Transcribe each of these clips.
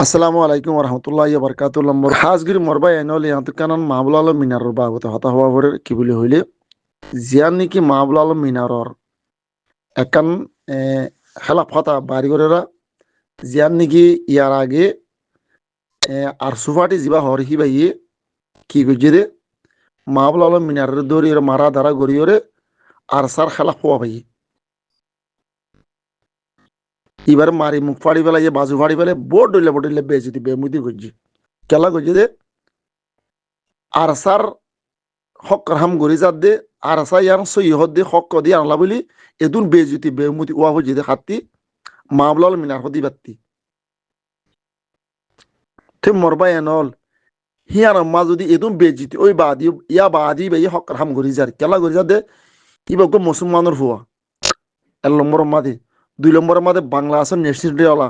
আসসালামু আলাইকুম রহমতুল্লাহ বরকাতুল নম্বর হাজগির মরবা এনল ইয়ান্ত কানান মাহবুল আলম মিনারর বাবতে হতা হওয়া পরে কি বলি হইলে জিয়ান নাকি মাহবুল আলম মিনারর একান খেলাফ হতা বাড়ি করেরা জিয়ান নাকি ইয়ার আগে আর সুফাটি জিবা হরহি বাইয়ে কি করছে দে মাহবুল আলম মিনারের দৌড়িয়ে মারা ধারা গড়িয়ে আর সার খেলাফ হওয়া বাইয়ে এবার মারি মুখ ফাড়ি পেলা ইয়ে বাজু ফাড়ি পেলে বোট ডইলে বেজতি বেমুদি করছে কেলা করছে দে আর সার হক হাম গরি যাত দে আর আসা ইয়ান সৈহদ দে হক দি আনলা বলি এদুন বেজুতি বেমুতি ওয়া হজি দে খাতি মাবলাল মিনার হদি বাত্তি তে মরবা এনল হিয়ার মা যদি এদুন বেজুতি ওই বাদি ইয়া বাদি বে হক হাম গরি যার কেলা গরি যাত দে ইবক মুসলমানের হুয়া এক নম্বর মাদে দুই নম্বর মাদে বাংলাদেশের ন্যাশনালিটি ওলা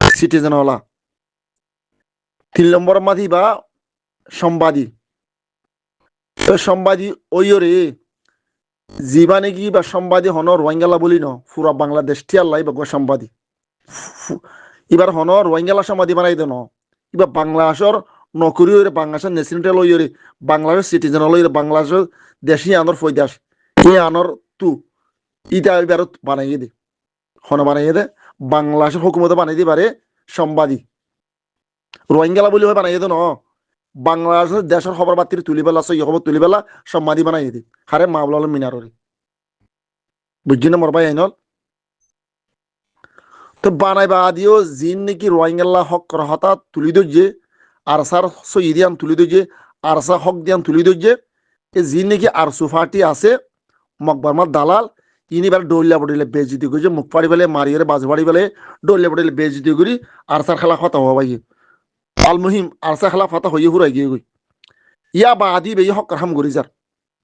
সিটিজেন ওলা তিন নম্বর মাদি বা সম্বাদী সম্বাদী ওইরে জিবা নাকি বা সম্বাদী হন রোহিঙ্গালা বলি ন পুরা বাংলাদেশ টিয়াল্লাই বা সম্বাদী এবার হন রোহিঙ্গালা সম্বাদী বানাই দেন এবার বাংলাদেশের নকরি হইরে বাংলাদেশের ন্যাশনালিটি লইরে বাংলাদেশ সিটিজেন লইরে বাংলাদেশের দেশি আনর ফৈদাস এই আনর তু ইটা এবার বানাইয়ে দে হন বানাইয়ে দে বাংলাদেশের হুকুমতে বানাই দি পারে সম্বাদী রোহিঙ্গালা বলি হয় বানাইয়ে দে ন বাংলাদেশের দেশের খবর বাতির তুলি বেলা সই খবর তুলি বেলা সম্মাদি বানাই দি হারে মাহবুল আলম মিনারে বুঝছি না মরবাই আইনল তো বানাই বা দিও জিন নাকি রোহিঙ্গাল্লা হক হতা তুলি দইছে আর সার সই দিয়ান তুলি দইছে আর সা হক দিয়ান তুলি দইছে এই জিন নাকি আর সুফাটি আছে মকবরমার দালাল ইনিবার ডলিয়া বডিলে বেজিতি করছে মুখ পাড়ি ফেলে মারিয়ে বাজ পাড়ি ফেলে ডলিয়া বডিলে বেজিতি করি আর সার খেলা কথা হওয়া ভাই আল মুহিম আর সা খেলা ফাতা হইয়ে হুরাই গিয়ে গই ইয়া বা আদি বে হক হাম গরি যার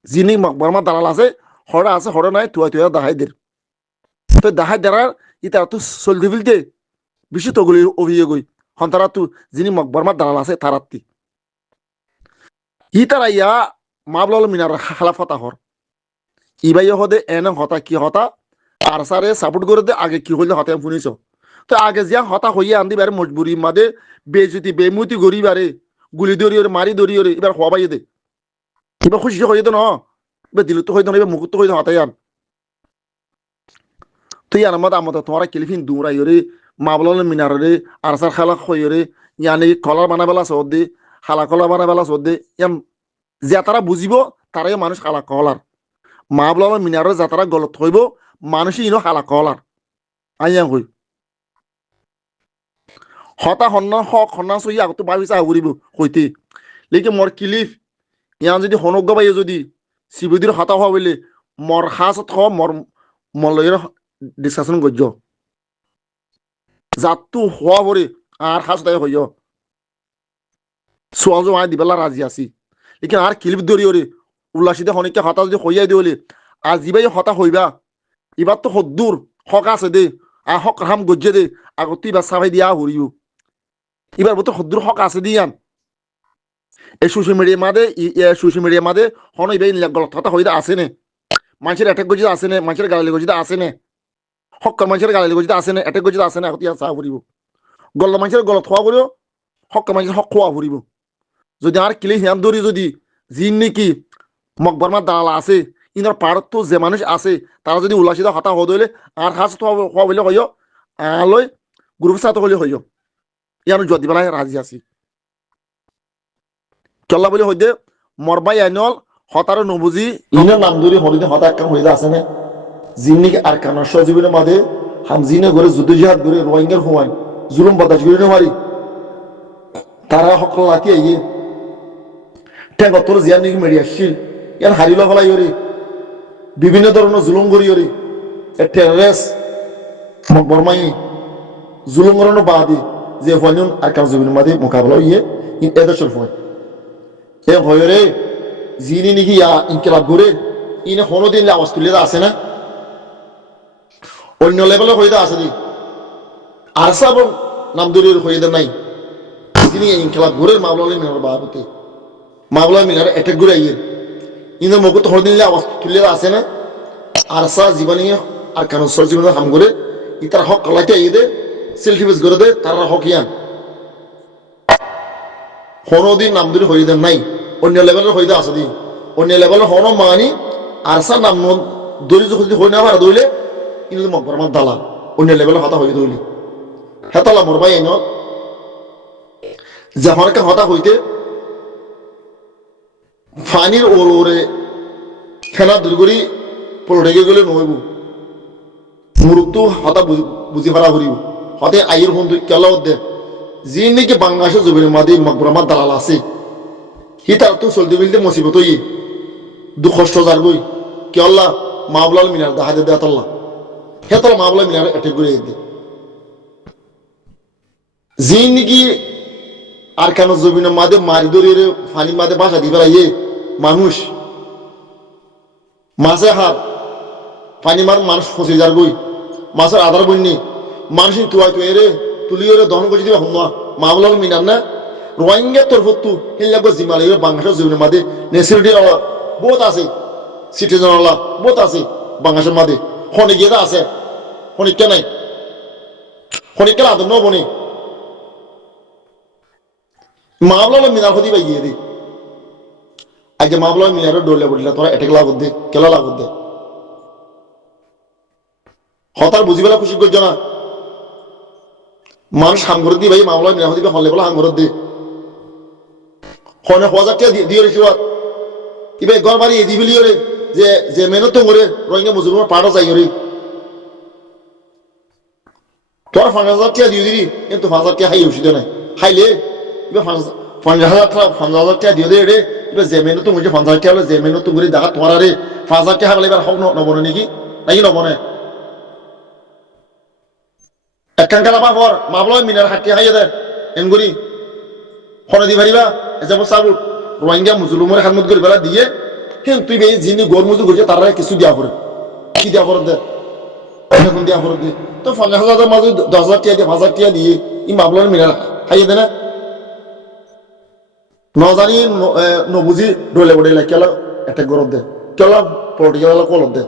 যিনি মকবরমা দালাল আছে হড়া আছে হড়া নাই তুয়া দাহাই দের তো দাহাই দেরার ইতা তো চলতে ফিলতে বেশি তগুলি অভিযোগ গই হন্তারা তু যিনি মকবরমা দালাল আছে তারাত্তি ই তারা ইয়া মাবলাল মিনার খেলা ফাতা হর ইবাই হদে এনে হতা কি হতা আর সারে সাপোর্ট করে দে আগে কি হইলে হতে শুনিছ তো আগে যা হতা হইয়া আনদি বারে মজবুরি মাদে বেজতি বেমুতি গরি বারে গুলি দরিয়ে মারি দরিয়ে এবার হবাই দে এবার খুশি হয়ে যেত ন এবার দিল তো হইতো না এবার মুকুত তো হইতো হতাই আন তুই আন আমাদের তোমার কিলিফিন দৌড়াই রে মাবলাল মিনারে আর সার খালা হয়ে রে ইয়ানি কলার বানাবেলা সদ দে খালা কলা বানাবেলা সদ দে ইয়ান যে তারা বুঝিব তারাই মানুষ খালা কলার মাবলাল মিনারে যা তারা গলত হইব মানুষই ইনো খালা কলার আইয়াং হই হতা হন্না হক হন্না সই আগত ভাবিছা আগুরিব হইতে লেকে মর কিলিফ ইয়ান যদি হনজ্ঞ পাই যদি শিবদির হতা হওয়া বলে মর হাসত হ মর মলয়ের ডিসকাশন করছ জাতু হওয়া পরে আর হাস তাই হইয় সোয়াজ আয় দিবেলা রাজি আছি লেকিন আর কিলিপ ধরি ওরে উল্লাসিতে হনিকে হতা যদি হইয়াই দিবলে আর জিবাই হতা হইবা এবার তো হদ্দুর হক আছে দে আর হক হাম গজ্জে দে আগত এবার সাফাই দিয়া হরিও এবার তো হদ্দুর হক আছে দিয়ান এই সোশ্যাল মিডিয়া মাদে হন ইবে গলত হতা হইদা আছে নে মানুষের অ্যাটাক গজিতে আছে নে মানুষের গালি গজিতে আছে নে হক মানুষের গালি গজিতে আছে নে অ্যাটাক গজিতে আছে নে আগত ইয়া চা হরিব গল্ল মানুষের গলত হওয়া করিও হক মানুষের হক হওয়া হরিব যদি আর কিলি হিয়ান ধরি যদি জিন নাকি মকবরমার দালাল আছে ইনার পাড়ত তো যে মানুষ আছে তারা যদি উল্লাসিত হতা হদ হইলে আর হাস হওয়া বলে হইয় আলয় গ্রুপ সাথে হলে হইয় ইয়ান যদি বেলায় রাজি আছি চল্লা বলে হইতে মরবাই আইনল হতার নবুজি ইনার নাম ধরি হরিদে হতা একখান হইদা আছে না জিন্নিকে আর কানা সজীবের মাঝে হামজিনে করে যুদ্ধ জিহাদ করে রোহিঙ্গার হুমায় জুলুম বাতাস করে মারি তারা হকল লাকি আইয়ে ঠেক অতল জিয়ান নাকি মেরি আসছিল ইয়ান হারিল ফেলাই ওরে বিভিন্ন ধরনের জুলুম করি ওরে টেররিস্ট বর্মাই জুলুম করানো বাদে যে ফয়নুন আর কান জুবিনের মাঝে মোকাবেলা ইয়ে এদেশের ফয় এ ভয় রে যিনি নাকি ইনকিলাব করে ইনে কোনো দিন আওয়াজ তুলে আছে না অন্য লেভেলে হইতে আছে দি আর সব নাম দূরের হইতে নাই যিনি ইনকিলাব করে মাওলানা মিনার বাবতে মাওলানা মিনার অ্যাটাক করে আইয়ে ইনে মগত হদিন আওয়াজ তুলে আছে না আর সা জীবনী আর কারণ সর জীবনে হাম করে ইতার হক কলাইতে আইয়ে দে সেলফিবেস করে দে তারা হকিয়ান কোনোদিন নাম ধরে হয়ে দেন নাই অন্য লেভেলের হয়ে আছে দি অন্য লেভেলের হন মানি আর সার নাম দড়ি যদি হয়ে না পারা দইলে কিন্তু মকবর আমার দালা অন্য লেভেলের হতা হয়ে দইলি হেতলা মোর ভাই এন যখন একটা হতা হইতে ফানির ওরে খেলা দুর্গরি পলটে গেলে নহব মুরুক্তু হতা বুঝি ফেলা করিব হতে আইয়ের বন্ধু কেলা দে যি নাকি বাংলাদেশের জমির মাদি মকবরামার দালাল আছে সি তার তো চলতে বিলতে মুসিবত ই দুঃখ কষ্ট যারবই কে আল্লাহ মাবলাল মিনার দেখা দে দেতল্লাহ হেতল মাবলাল মিনার অ্যাটেক করে দে যি নাকি আর কেন জমিনের মাদে মারি ধরে ফানি মাদে বাসা দি ফেলাই মানুষ মাছে হার পানি মার মানুষ ফসে যার বই মাছের আধার বন্যি মানুষ তুয়াই তুই রে তুলি রে দহন করে দিবা হুমা মাবলাল মিনার না রোহিঙ্গা তোর ফত্তু হিল্লাগো জিমালে বাংলাদেশের জমিনের মাদে নেসিরিটি বহুত আছে সিটিজেন আল্লাহ বহুত আছে বাংলাদেশের মাদে খনি গিয়ে আছে খনিকা নাই খনিকা আদম নবনি মাবলাল মিনার হতে পাই গিয়ে দি আগে মাবলাল মিনার ডলে বলিলা তোরা এটেক লাভ দে কেলা লাভ দে হতার বুঝিবেলা খুশি করছ না মানুষ হাম করে দি ভাই মামলা মিনা দিবে হলে বলে হাম করে দি হনে 1000 টাকা দিয়ে রেখে ইবে ঘর বাড়ি এদি ফেলি রে যে যে মেহনত করে রোহিঙ্গা মুসলমান পাড়া যাই রে তোর 5000 টাকা দিয়ে দিলি কিন্তু 5000 টাকা হাই ওষুধ নাই খাইলে ইবে 5000 টাকা দিয়ে দে রে ইবে যে মেহনত করে 5000 টাকা যে মেহনত করে দেখা তোমার রে 5000 টাকা বলে এবার হক নবনে নাকি নাকি নবনে একখান কালাপা পর মাবলা মিনার হাঁটি খাইয়ে দেয় এনগুড়ি খনে দি পারিবা এসব সাবুট রোহিঙ্গা মুসলমানের খাদমত করে বেলা দিয়ে হ্যাঁ তুই এই যিনি গড় মজুর করছে তারা কিছু দিয়া পড়ে কি দিয়া পড়ে দে এখন দিয়া পড়ে দে তো 50,000 মাঝে 10,000 টাকা দিয়ে 5,000 টাকা দিয়ে ই মাবলার মিনার খাইয়ে দে না নজানি নবুঝি ডলে বড়ে কেলা একটা গরম দে কেলা পলিটিক্যাল কলম দে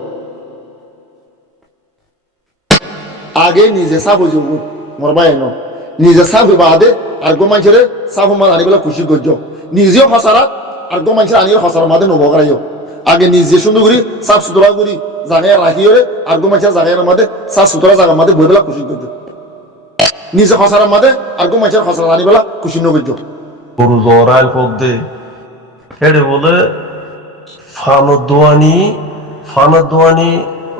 আগে নিজে সাফ হয়ে যাব মোর ভাই ন নিজে সাফ হইবা আদে আর গো মানুষের সাফ মান আনিবেলা খুশি করছ নিজেও হসারা আর গো মানুষের আনিয়ে হসার মাদে নবকরাইও আগে নিজে সুন্দর করি সাফ সুতরা করি জায়গায় রাখিও রে আর গো মানুষের জায়গার মাদে সাফ সুতরা জায়গা মাদে বইবেলা খুশি করছ নিজে হসারার মাদে আর গো মানুষের হসার আনিবেলা খুশি নগর্য গরু জরাইল পদ্মে হেডে বলে ফানদোয়ানি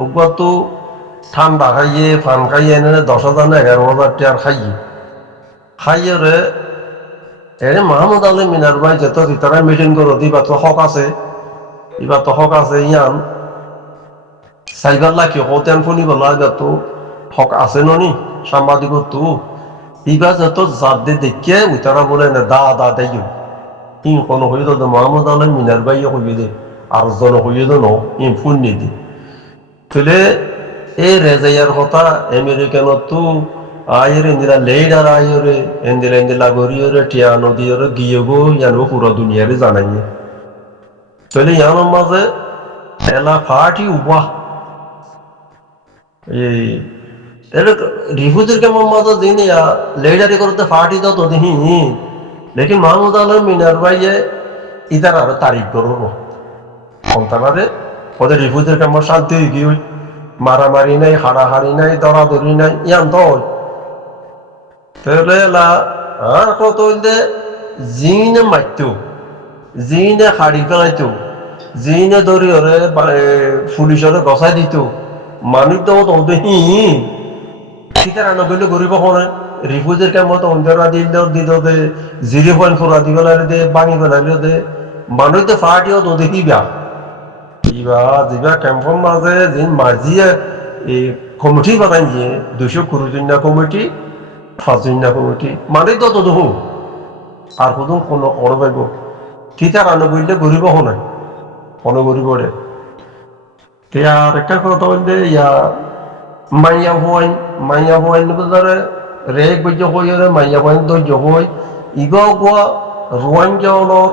ওগুলো তো ঠান্ডা খাইয়ে ফান খাইয়ে এনে 10,000 না 11,000 টাকার খাইয়ে রে এনে মাহমুদ আলী মিনার ভাই যেত ভিতরে মিটিং করো দিবা তো হক আছে এবার তো হক আছে ইয়ান সাইবার লাখি হতেন ফোনি বলা যত হক আছে ননি সাংবাদিক তো এবার যত জাত দিয়ে দেখিয়ে উতারা বলে না দা দেয় ইন কোনো হইল তো মাহমুদ আলী মিনার ভাই হইবে দে আর জন হইবে তো ন ইন ফোন নিদি তাহলে এই রেজাইয়ার কথা আমেরিকানত তো আয়ের ইন্দিরা লেইডার আয়রে ইন্দিরা গরিয়রে টিয়া নদীরে গিয়ে গো ইয়ানো পুরো দুনিয়ারে জানাই তাহলে ইয়ানোর মাঝে এলা ফাটি উবা এই এর রিফুজের কেমন মাঝে দিন লেইডারি করতে ফাটি দাও তো দেখি লেকিন মাহমুদ আলম মিনার ভাইয়ে ইদার আরো তারিফ করবো সন্তানারে ওদের রিফুজের কেমন শান্তি হয়ে গিয়ে মারামারি নাই হাড়াহাড়ি নাই দরাদরি নাই ইয়ান তো তাহলে আর কত হইলে জিনে মারতো জিনে হাড়ি ফেলাইতো জিনে ধরি ওরে পুলিশরে গছাই দিত মানুষ তো দেখি ঠিকার আনা বললে গরিব হনে রিফুজের কেমন অন্ধরা দিল দে 0.4 দি বেলারে দে বাঙি বেলারে দে মানুষ তো ফাটিও তো দেখি বিয়া দিবা ক্যাম্পৰ মাঝে যেন মাঝিয়ে এই কমিটি বানাই দিয়ে 200 কুরুজন্যা কমিটি 5 কমিটি মানে তো দেখো আর কোনো অড়বাইব ঠিকার আনো বললে গরিব হনাই কোনো গরিবরে তে আর একটা কথা বলতে ইয়া মাইয়া হওয়াইন বলে রেক বৈজ্য হয়ে মাইয়া হওয়াইন ধৈর্য হয় ইগাও গোয়া রোয়াঞ্জা হলর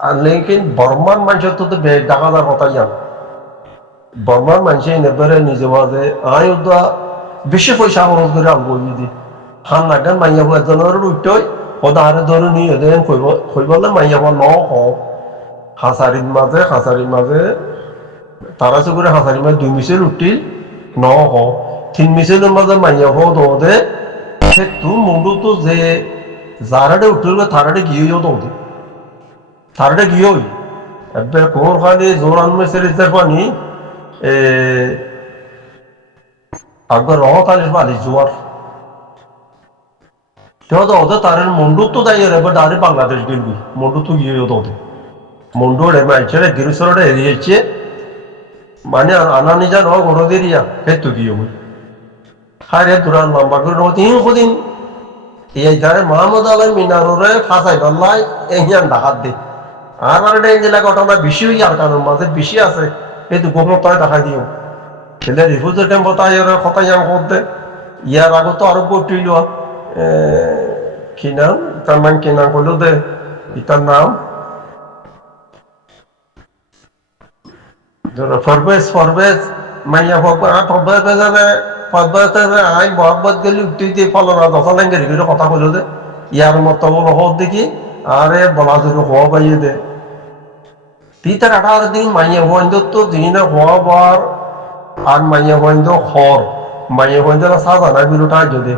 আর লেকিন বর্মার মানুষের তো ডাকাদার কথা জান বর্মার মানুষে নেবারে নিজে মাঝে আয় উদা বেশি পয়সা খরচ করে আনবো দি হান নাগান মাইয়া বউ এজনের উঠতই ওদারে ধরে নিয়ে দেন কইবলে মাইয়া বউ ন হাসারির মাঝে তারা চকুরে হাসারির মাঝে 2 মিছিল উঠিল ন 3 মিছিলের মাঝে মাইয়া বউ দৌদে সে তু মুন্ডু তো যে যারাডে উঠিল তারাডে গিয়েও দৌদে তারাডে গিয়েও এবার কোর খালি জোর আনমে সেরিজের পানি একবার রহতালিশ বালি জোয়ার তো ওদের তারের মন্ডু তো যাই এবার ডারে বাংলাদেশ গেলবি মন্ডু তো গিয়েও দৌদে মন্ডু মাইছেড়ে গিরিশ্বরে এরিয়েছে মানে আনা নিজা ন গড় দেরিয়া হে তো গিয়ে বই হারে দুরান লম্বা করে তিন কদিন এই ধারে মোহাম্মদ আলাই মিনারে ফাঁসাই পাল্লাই এহিয়ান ডাকাত দে আর ডেঞ্জেলা ঘটনা বেশি হই আর কারণ মাঝে বেশি আছে এই তো গোপনতায় দেখা দিও ছেলে রিফিউজি ক্যাম্প তাই কথাই আম করতে ইয়ার আগে তো আরো বটিল কি নাম কি নাম করলো দে ইতার নাম ফরবেজ মাইয়া ফরবেজ আই মোহাম্মদ গেলি উঠতে দিয়ে ফলনা দশা লেঙ্গের ভিতরে কথা কইল দে ইয়ার মতো বলো হোক দেখি আরে বলা জোরে হওয়া পাইয়ে দে তিতার 18 দিন মাইয়া বন্ধ তো দিনে হওয়া বার আর মাইয়া বন্ধ হর মাইয়া বন্ধ সাজা না বিরোটা যদি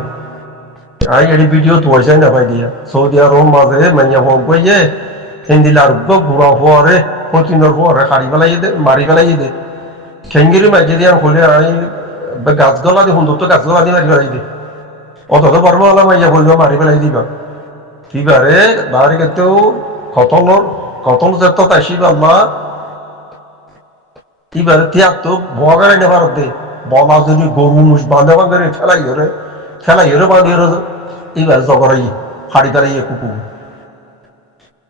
আই এডি ভিডিও তো হইছে না ভাই দিয়া সৌদি আরব মাঝে মাইয়া বন্ধ কইয়ে হিন্দিলার গুড়া হওয়ারে পচিনোর পরে হাড়ি ফেলাই দে মারি ফেলাই দে খেঙ্গিরি মাঝে দিয়ে খুলে আই গাছগলা দিয়ে সুন্দর তো গাছগলা দিয়ে মারি ফেলাই দে অত পারবো আলাম মাইয়া বলবো মারি ফেলাই দিবা ঠিকারে বাড়ি কেতেও কতল যেত তাইসি বাবা এবারে তিয়ার তো বগারে নেবার দে বলা যদি গরু মুষ বাঁধে বাঁধে ফেলাই হরে বাঁধি হরে এবার জগরাই হাড়ি ফেলাই কুকুর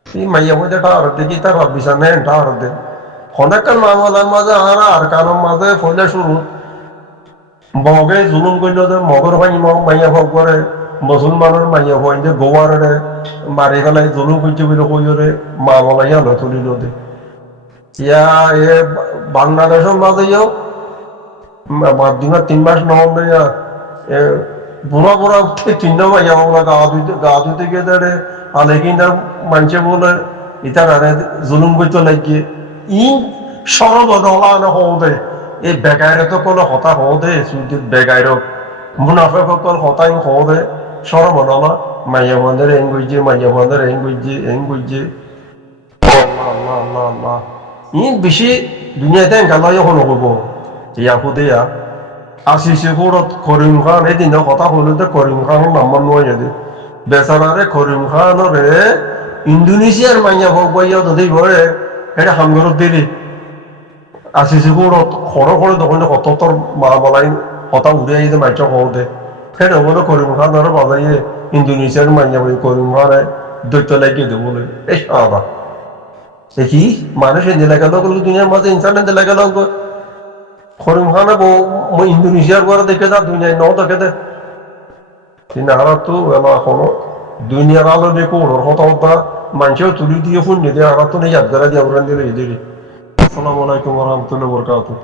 এই মাইয়া মধ্যে টার দেখি তার বিছানা নেন টার দে অনেকক্ষণ মামলার মাঝে আর কারণ মাঝে ফলে শুরু মগে জুলুম করল যে মগর ভাই মাইয়া ভোগ করে মুসলমানের মাইয়া ভয় যে গোয়ারে মারি ফেলাই জুলুম করছে বলে কইরে মামলা ইয়ানো তুলিল দে ইয়া এ বাংলাদেশের মাঝেও মাধ্যমে 3 মাস নহলে বুড়া বুড়া 3 মাইয়া মামলা গা ধুতে গিয়ে দেড়ে আলে কিনা মানছে বলে ইতার আরে জুলুম করতে লাগিয়ে ই সর্বদলা না হও দে এই বেগাইরে তো কোনো হতা হও দে সুদির বেগাইর মুনাফে সকল হতাই হও দে সর্বদলা মাইয়া বন্ধের এং গইছে মাইয়া বন্ধের এং গইছে আল্লাহ আল্লাহ আল্লাহ আল্লাহ ই বেশি দুনিয়াতে এঙ্গালাই হলো হবো ইয়া হুদেয়া আসিছে পুরত করিম খান এদিন কথা হলো করিম খানের নাম্বার নয় যদি বেচারারে করিম খানরে ইন্দোনেশিয়ার মাইয়া ভোগ বইয়া যদি ভরে এটা হামগরত দিলি আসিছে পুরত খড় করে তখন কত তোর মা বলাই কথা উড়ে আইতে মাইচ হও দে সেটা বলে করিম খানের বাজাইয়ে ইন্দোনেশিয়ার মাইয়া বই করিম খানে দৈত্য লাগিয়ে দেবো বলে এই সাদা দেখি মানুষ এলাকা লোক দুনিয়ার মাঝে ইনসানের এলাকা লোক করিম খানে ইন্দোনেশিয়ার করে দেখে যা দুনিয়ায় ন দেখে দে আর তো এখনো দুনিয়ার আলো দেখো ওর কথা মানুষেও তুলি দিয়ে ফোন নিয়ে আর তো নেই ইয়াদ করা দিয়ে আমরা দিলে আসসালামু আলাইকুম রহমতুল্লাহ বরকাতুহ